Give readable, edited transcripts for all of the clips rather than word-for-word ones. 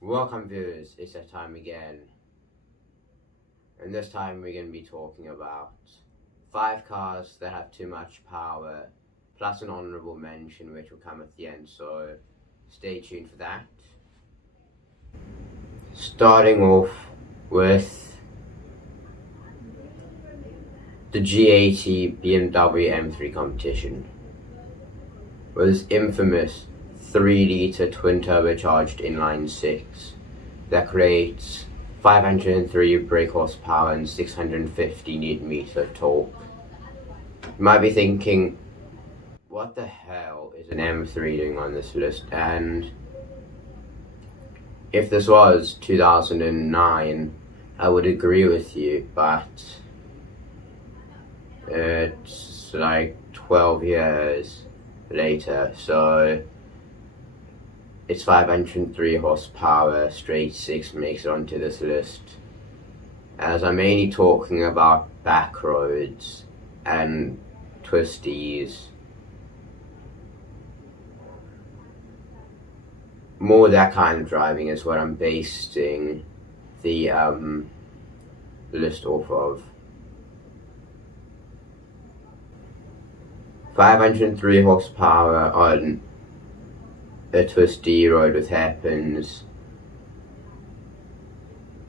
Welcome viewers, it's that time again. And this time we're going to be talking about 5 cars that have too much power, plus an honorable mention which will come at the end, so stay tuned for that. Starting off with the G80 BMW M3 competition. Was infamous 3-litre twin-turbocharged inline-six that creates 503 brake horsepower and 650 Nm of torque. You might be thinking, what the hell is an M3 doing on this list? And if this was 2009, I would agree with you, but it's like 12 years later, so it's 503 horsepower, straight 6 makes it onto this list. As I'm mainly talking about back roads and twisties, more that kind of driving is what I'm basing the list off of. 503 horsepower on a twisty road with hairpins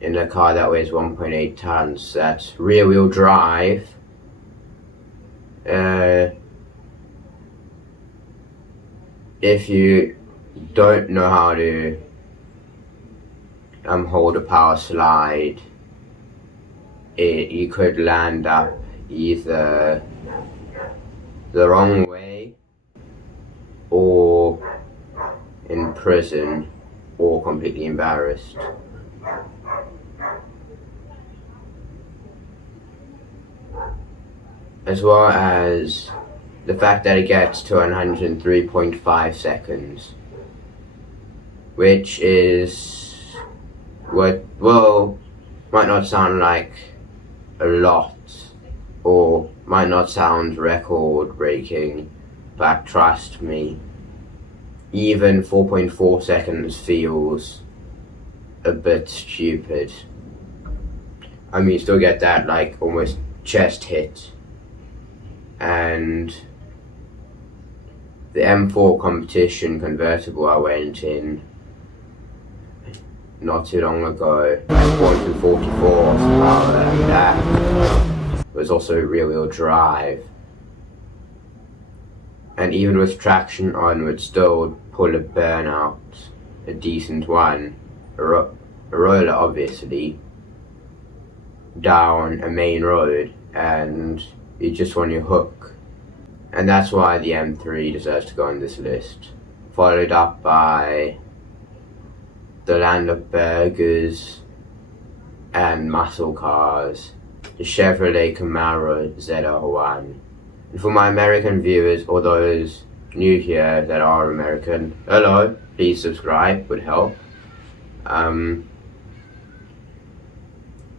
in a car that weighs 1.8 tons. That's rear wheel drive. If you don't know how to hold a power slide, you could land up either the wrong way or in prison or completely embarrassed. As well as the fact that it gets to 103.5 seconds, which is what, well, might not sound like a lot or might not sound record breaking, but trust me, even 4.4 seconds feels a bit stupid. I mean, you still get that like almost chest hit. And the M4 competition convertible I went in not too long ago, 444 horsepower, and that was also rear wheel drive. And even with traction on, would still pull a burnout, a decent one, a roller obviously, down a main road, and you just want your hook. And that's why the M3 deserves to go on this list. Followed up by the land of burgers and muscle cars, the Chevrolet Camaro ZR1. And for my American viewers, or those new here that are American, hello, please subscribe, would help.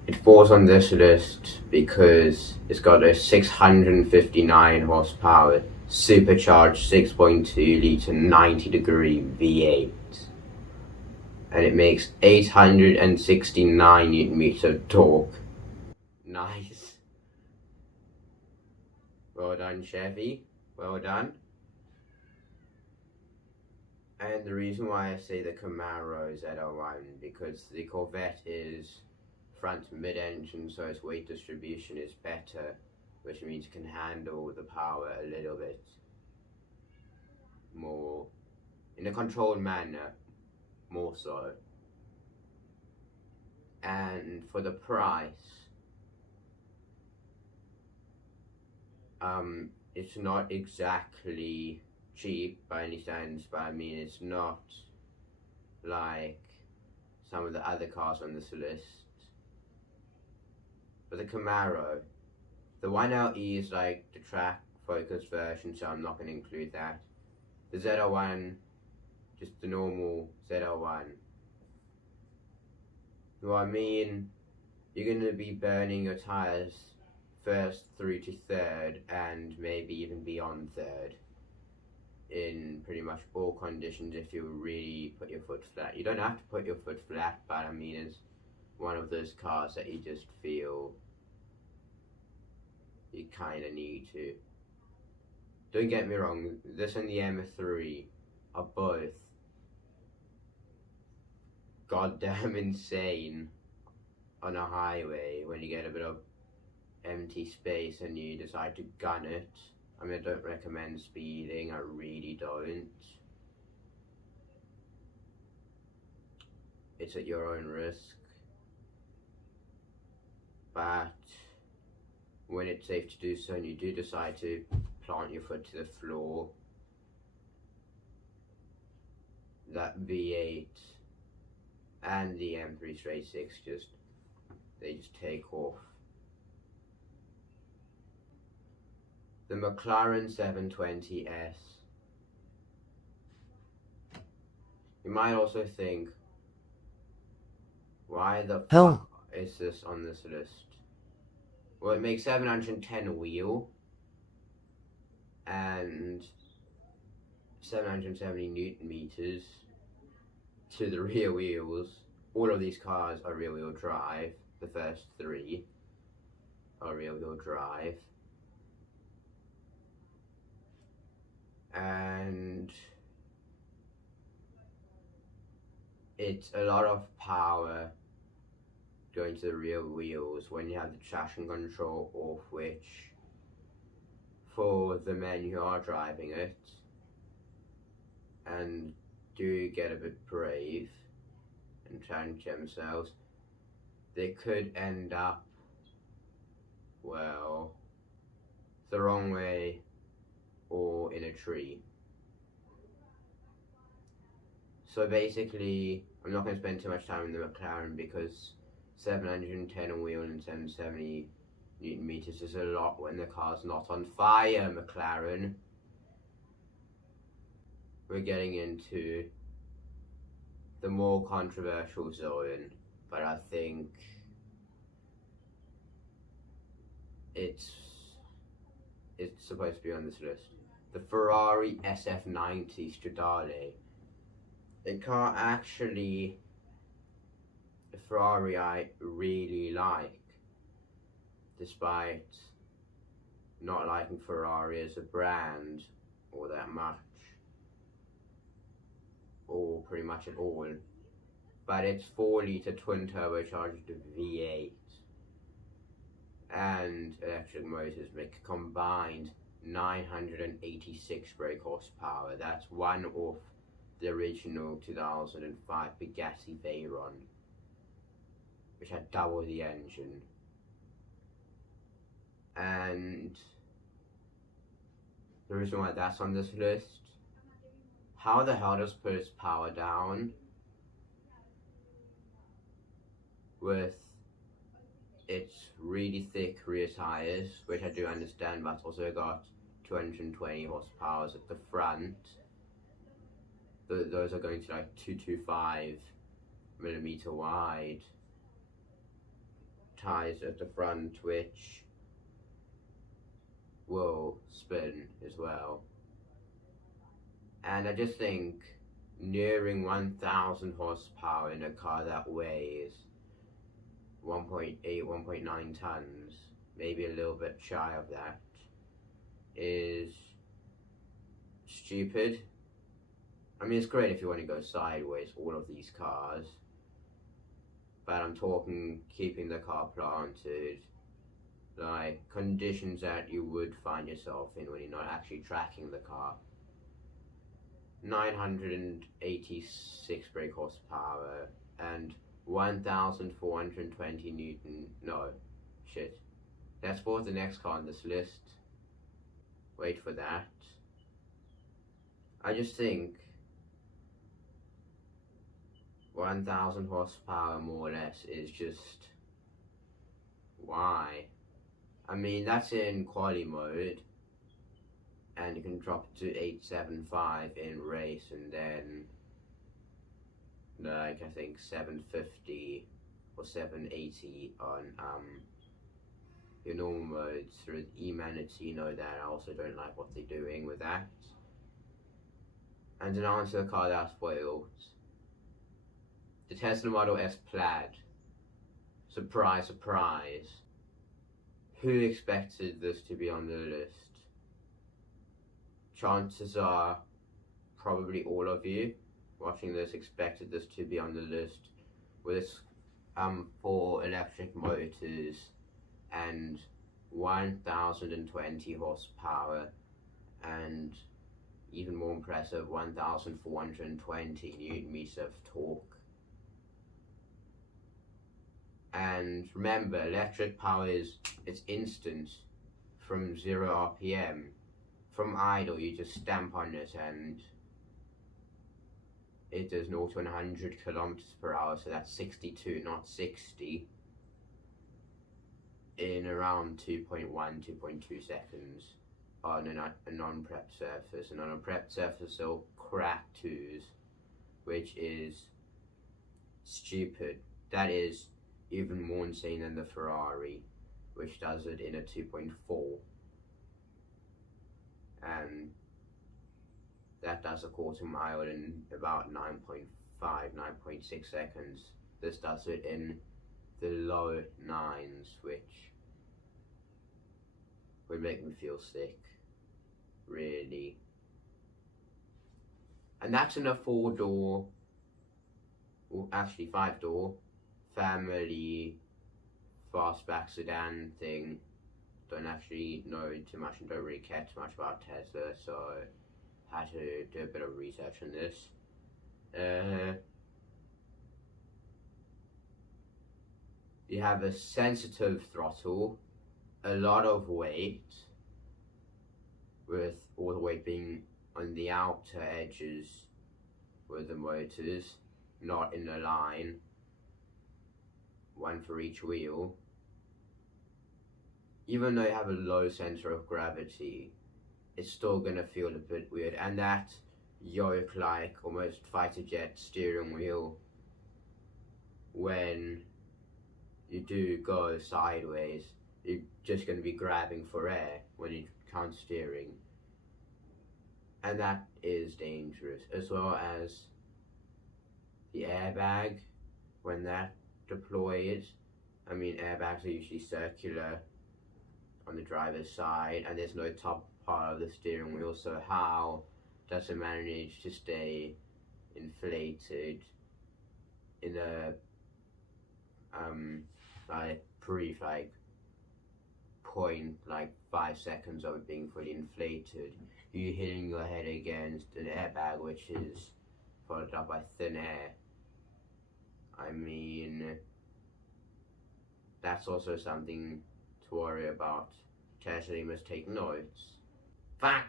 It falls on this list because it's got a 659 horsepower, supercharged 6.2 litre 90-degree V8. And it makes 869 Nm of torque. Nice. Well done, Chevy. Well done. And the reason why I say the Camaro ZR1, because the Corvette is front mid-engine, so its weight distribution is better, which means it can handle the power a little bit more in a controlled manner, more so. And for the price, it's not exactly cheap by any standards, but I mean it's not like some of the other cars on this list. But the Camaro, the 1LE is like the track focused version, so I'm not going to include that. The ZR1, just the normal ZR1. Well, I mean, you're going to be burning your tires first through to third, and maybe even beyond third. in pretty much all conditions if you really put your foot flat. You don't have to put your foot flat, but I mean, it's one of those cars that you just feel you kind of need to. Don't get me wrong, this and the M3 are both goddamn insane on a highway when you get a bit of empty space and you decide to gun it. I mean, I don't recommend speeding, I really don't. It's at your own risk. But when it's safe to do so and you do decide to plant your foot to the floor, that V8 and the M3 straight 6 they just take off. The McLaren 720S. You might also think, why the fuck is this on this list? Well, it makes 710 wheel and 770 Newton meters to the rear wheels. All of these cars are rear wheel drive. The first three are rear wheel drive. And it's a lot of power going to the rear wheels when you have the traction control off, which for the men who are driving it and do get a bit brave and challenge themselves, they could end up, well, the wrong way or in a tree. So basically, I'm not going to spend too much time in the McLaren because 710 wheel and 770 Newton meters is a lot when the car's not on fire, McLaren. We're getting into the more controversial zone, but I think it's supposed to be on this list. The Ferrari SF90 Stradale. The car actually, the Ferrari I really like, despite not liking Ferrari as a brand all that much, or pretty much at all. But it's 4-litre twin turbocharged V8 and electric motors make a combined 986 brake horsepower. That's one off the original 2005 Bugatti Veyron, which had double the engine. And the reason why that's on this list, how the hell does it put its power down with its really thick rear tires, which I do understand, but it's also got 220 horsepower at the front. Those are going to like 225mm wide tires at the front, which will spin as well. And I just think nearing 1000 horsepower in a car that weighs 1.8, 1.9 tons, maybe a little bit shy of that, is stupid. I mean, it's great if you want to go sideways, all of these cars, but I'm talking keeping the car planted, like conditions that you would find yourself in when you're not actually tracking the car. 986 brake horsepower and 1420 Newton. No, shit. Let's pause the next car on this list. Wait for that. I just think 1000 horsepower more or less is just, why? I mean, that's in quali mode, and you can drop it to 875 in race, and then like I think 750 or 780 on your normal modes through E-Manitino. That I also don't like what they're doing with that. And then on to the car that spoiled. The Tesla Model S Plaid. Surprise, surprise. Who expected this to be on the list? Chances are probably all of you watching this expected this to be on the list, with 4 electric motors and 1020 horsepower and even more impressive 1420 newton meters of torque. And remember, electric power it's instant from 0 RPM. From idle, you just stamp on it and it does 0 to 100 kilometers per hour, so that's 62, not 60, in around 2.1, 2.2 seconds on a non-prepped surface. And on a prepped surface, they'll crack 2s, which is stupid. That is even more insane than the Ferrari, which does it in a 2.4. And that does a quarter mile in about 9.5, 9.6 seconds. This does it in the low 9s, which would make me feel sick, really. And that's in a 4-door, well, actually 5-door, family fastback sedan thing. Don't actually know too much and don't really care too much about Tesla, so I had to do a bit of research on this. You have a sensitive throttle, a lot of weight, with all the weight being on the outer edges with the motors, not in a line, one for each wheel. Even though you have a low center of gravity, it's still gonna feel a bit weird. And that yoke-like, almost fighter jet steering wheel, when you do go sideways, you're just gonna be grabbing for air when you can't steering. And that is dangerous, as well as the airbag, when that deploys. I mean, airbags are usually circular on the driver's side, and there's no top part of the steering wheel, so how does it manage to stay inflated in a brief point, 5 seconds of it being fully inflated? You hitting your head against an airbag which is followed up by thin air. I mean, that's also something to worry about. Tesla, you must take notes. Fuck!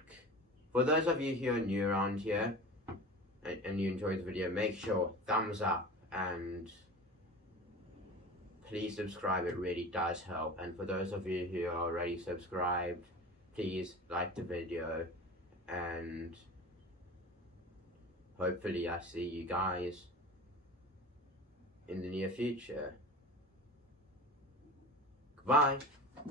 For those of you who are new around here and you enjoyed the video, make sure thumbs up and please subscribe, it really does help. And for those of you who are already subscribed, please like the video, and hopefully I see you guys in the near future. Goodbye!